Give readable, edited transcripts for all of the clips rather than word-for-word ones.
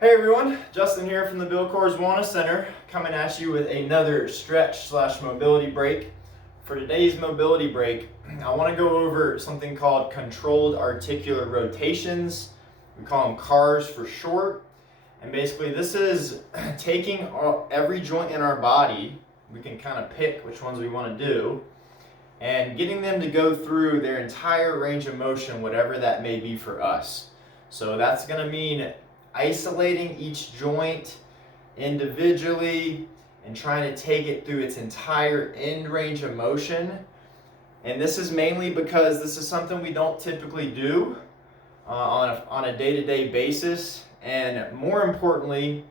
Hey everyone, Justin here from the Bill Coors Wellness Center, coming at you with another stretch/mobility break. For today's mobility break, I want to go over something called Controlled Articular Rotations. We call them CARs for short. And basically this is taking every joint in our body, we can kind of pick which ones we want to do, and getting them to go through their entire range of motion, whatever that may be for us. So that's going to mean isolating each joint individually and trying to take it through its entire end range of motion. And this is mainly because this is something we don't typically do on a day-to-day basis. And more importantly,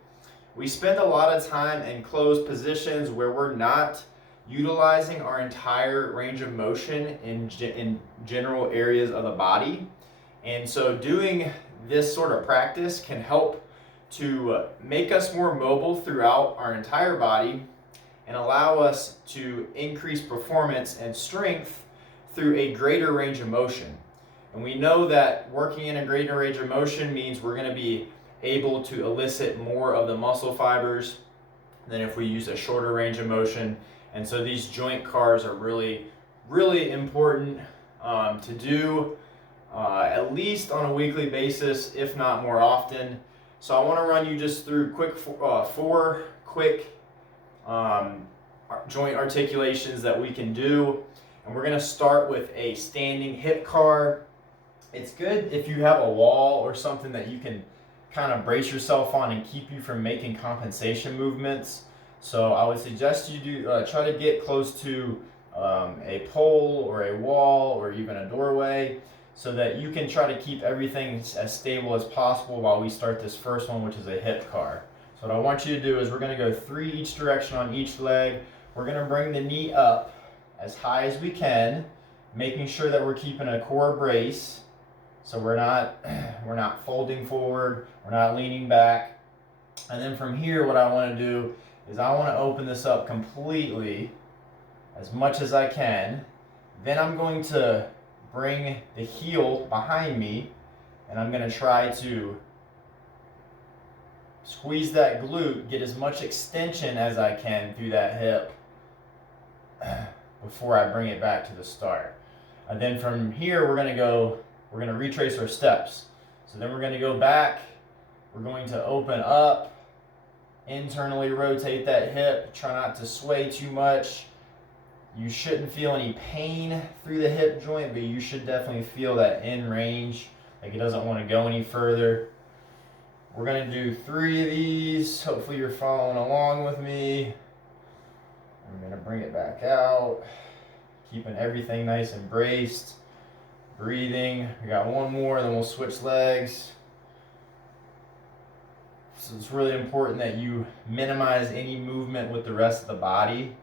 we spend a lot of time in closed positions where we're not utilizing our entire range of motion in general areas of the body. And so doing this sort of practice can help to make us more mobile throughout our entire body and allow us to increase performance and strength through a greater range of motion. And we know that working in a greater range of motion means we're going to be able to elicit more of the muscle fibers than if we use a shorter range of motion. And so these joint CARs are really, really important to do at least on a weekly basis, if not more often. So I want to run you just through four quick joint articulations that we can do. And we're going to start with a standing hip CAR. It's good if you have a wall or something that you can kind of brace yourself on and keep you from making compensation movements. So I would suggest you do try to get close to a pole or a wall or even a doorway, so that you can try to keep everything as stable as possible while we start this first one, which is a hip CAR. So what I want you to do is we're going to go 3 each direction on each leg. We're going to bring the knee up as high as we can, making sure that we're keeping a core brace. So we're not folding forward, we're not leaning back. And then from here, what I want to do is I want to open this up completely as much as I can. Then I'm going to bring the heel behind me, and I'm going to try to squeeze that glute, get as much extension as I can through that hip before I bring it back to the start. And then from here, we're going to retrace our steps. So then we're going to go back, we're going to open up, internally rotate that hip, try not to sway too much. You shouldn't feel any pain through the hip joint, but you should definitely feel that in range, like it doesn't want to go any further. We're going to do 3 of these. Hopefully you're following along with me. I'm going to bring it back out, keeping everything nice and braced, breathing. We got one more, then we'll switch legs. So it's really important that you minimize any movement with the rest of the body.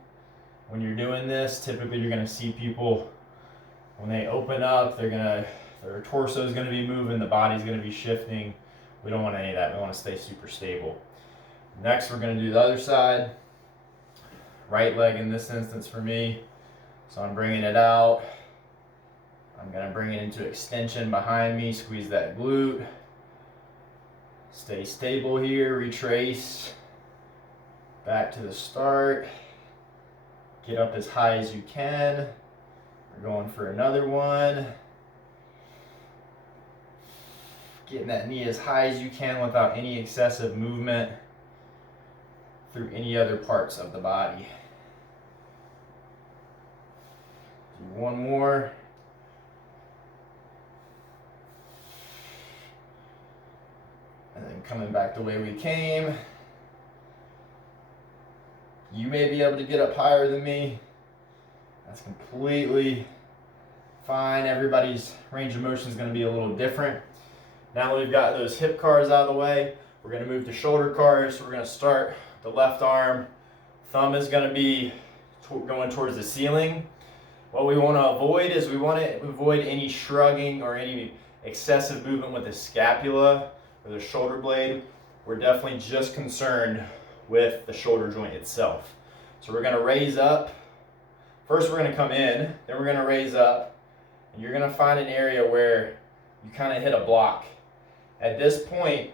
When you're doing this, typically you're going to see people, when they open up, their torso is going to be moving, the body's going to be shifting. We don't want any of that. We want to stay super stable. Next, we're going to do the other side. Right leg in this instance for me. So I'm bringing it out. I'm going to bring it into extension behind me, squeeze that glute. Stay stable here, retrace. Back to the start. Get up as high as you can. We're going for another one. Getting that knee as high as you can without any excessive movement through any other parts of the body. Do one more. And then coming back the way we came. You may be able to get up higher than me. That's completely fine. Everybody's range of motion is going to be a little different. Now that we've got those hip CARs out of the way, we're going to move to shoulder CARs. We're going to start the left arm. Thumb is going to be going towards the ceiling. What we want to avoid is we want to avoid any shrugging or any excessive movement with the scapula or the shoulder blade. We're definitely just concerned with the shoulder joint itself. So we're going to raise up. First we're going to come in, then we're going to raise up, and you're going to find an area where you kind of hit a block. At this point,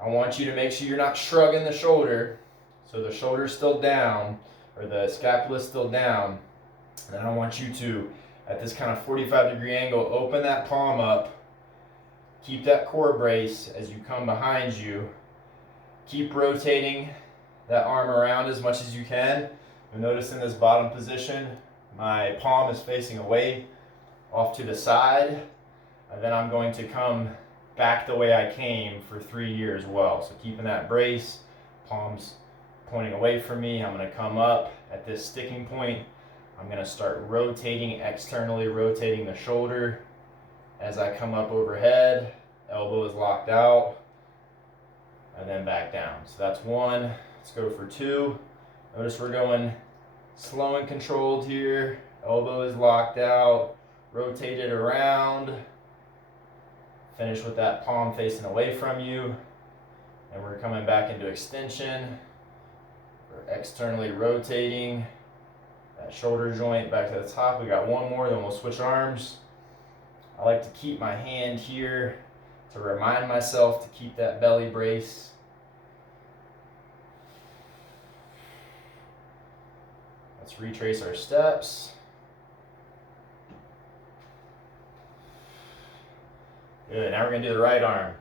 I want you to make sure you're not shrugging the shoulder. So the shoulder's still down, or the scapula's still down. And then I want you to, at this kind of 45-degree angle, open that palm up. Keep that core brace as you come behind you. Keep rotating that arm around as much as you can. You'll notice in this bottom position, my palm is facing away off to the side. And then I'm going to come back the way I came for 3 years well. So keeping that brace, palms pointing away from me. I'm going to come up at this sticking point. I'm going to start rotating, externally rotating the shoulder as I come up overhead. Elbow is locked out. And then back down. So that's one. Let's go for two. Notice we're going slow and controlled here. Elbow is locked out. Rotate it around. Finish with that palm facing away from you. And we're coming back into extension. We're externally rotating that shoulder joint back to the top. We got one more, then we'll switch arms. I like to keep my hand here to remind myself to keep that belly brace. Let's retrace our steps. Good, now we're going to do the right arm.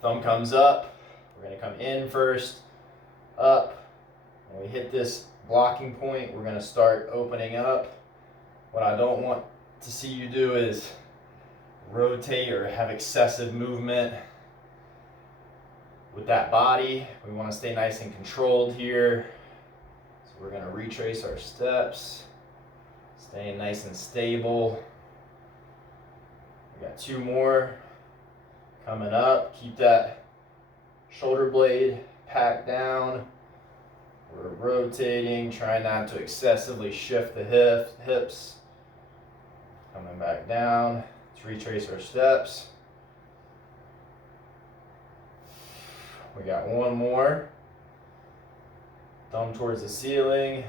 Thumb comes up. We're going to come in first, up. When we hit this blocking point, we're going to start opening up. What I don't want to see you do is rotate or have excessive movement with that body. We want to stay nice and controlled here. So we're going to retrace our steps, staying nice and stable. We got two more coming up. Keep that shoulder blade packed down. We're rotating, trying not to excessively shift the hips. Coming back down. Let's retrace our steps. We got one more. Thumb towards the ceiling,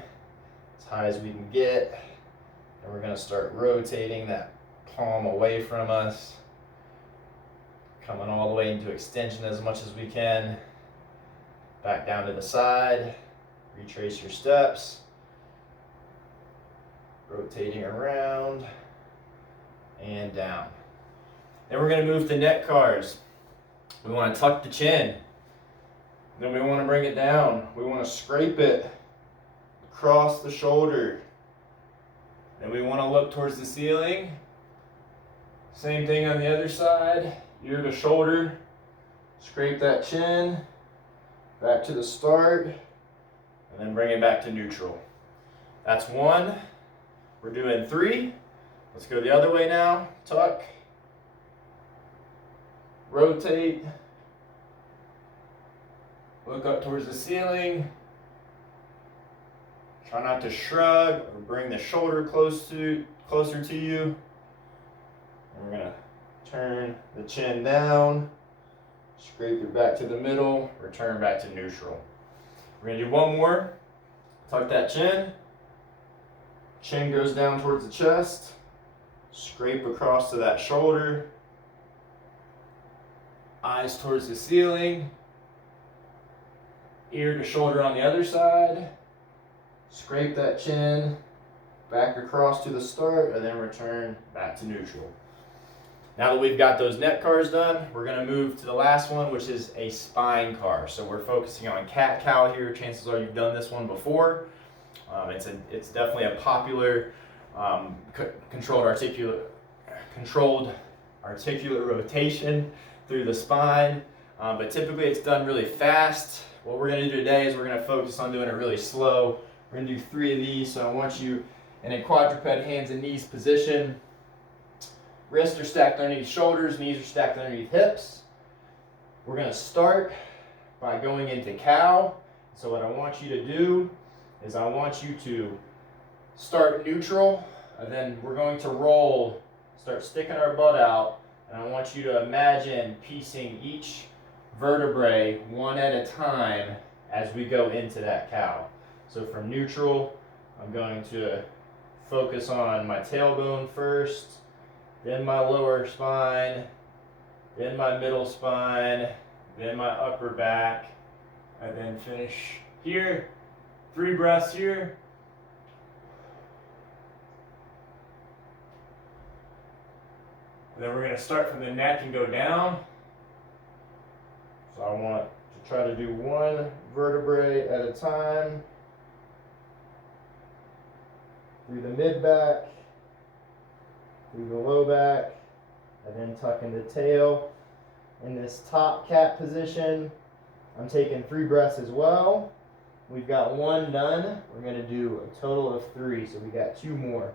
as high as we can get. And we're going to start rotating that palm away from us. Coming all the way into extension as much as we can. Back down to the side. Retrace your steps. Rotating around. And down. Then we're going to move to neck cars. We want to tuck the chin. Then we want to bring it down. We want to scrape it across the shoulder. Then we want to look towards the ceiling. Same thing on the other side. Ear to shoulder. Scrape that chin. Back to the start. And then bring it back to neutral. That's one. We're doing three. Let's go the other way now. Tuck. Rotate. Look up towards the ceiling. Try not to shrug or bring the shoulder closer to you. And we're going to turn the chin down. Scrape it back to the middle. Return back to neutral. We're going to do one more. Tuck that chin. Chin goes down towards the chest. Scrape across to that shoulder. Eyes towards the ceiling. Ear to shoulder on the other side. Scrape that chin. Back across to the start and then return back to neutral. Now that we've got those neck cars done, we're going to move to the last one, which is a spine car. So we're focusing on cat-cow here. Chances are you've done this one before. It's definitely a popular controlled articular rotation through the spine, but typically it's done really fast. What we're going to do today is we're going to focus on doing it really slow. We're going to do 3 of these, so I want you in a quadruped hands and knees position. Wrists are stacked underneath shoulders, knees are stacked underneath hips. We're going to start by going into cow. So what I want you to do is I want you to start neutral, and then we're going to roll, start sticking our butt out, and I want you to imagine piecing each vertebrae one at a time as we go into that cow. So from neutral, I'm going to focus on my tailbone first, then my lower spine, then my middle spine, then my upper back, and then finish here. 3 breaths here. And then we're going to start from the neck and go down. So I want to try to do 1 vertebrae at a time. Through the mid back, through the low back, and then tuck into tail. In this top cat position, I'm taking 3 breaths as well. We've got 1 done. We're going to do a total of 3, so we got 2 more.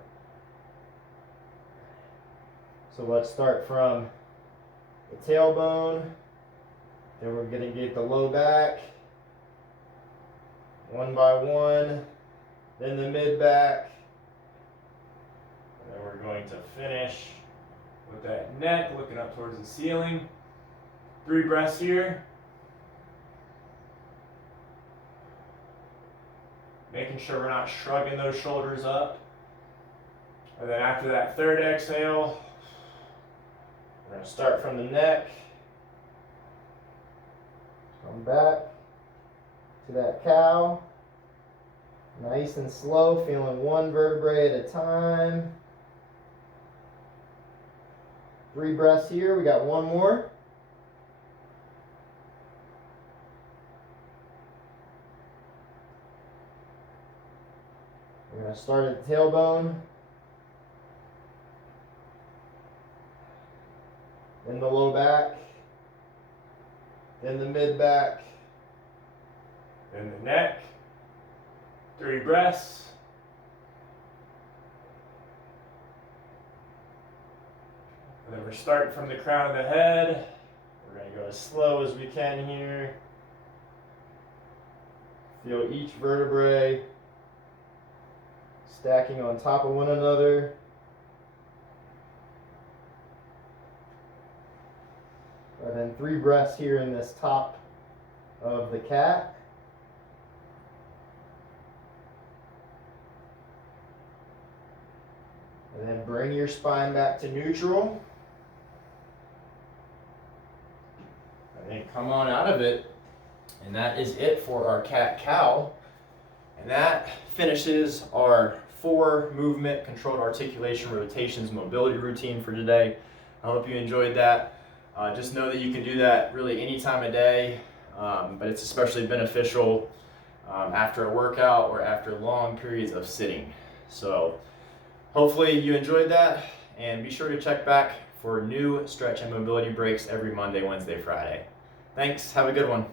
So let's start from the tailbone. Then we're going to get the low back, 1 by 1. Then the mid back. And then we're going to finish with that neck looking up towards the ceiling. 3 breaths here. Making sure we're not shrugging those shoulders up. And then after that 3rd exhale, we're going to start from the neck. Come back to that cow. Nice and slow, feeling 1 vertebrae at a time. 3 breaths here. We got 1 more. We're going to start at the tailbone. Then the low back. Then the mid back. Then the neck. 3 breaths. And then we're starting from the crown of the head. We're going to go as slow as we can here. Feel each vertebrae stacking on top of one another. And then 3 breaths here in this top of the cat. And then bring your spine back to neutral. And then come on out of it. And that is it for our cat-cow. And that finishes our 4 movement controlled articulation rotations mobility routine for today. I hope you enjoyed that. Just know that you can do that really any time of day, but it's especially beneficial after a workout or after long periods of sitting. So hopefully you enjoyed that, and be sure to check back for new stretch and mobility breaks every Monday, Wednesday, Friday. Thanks, have a good one.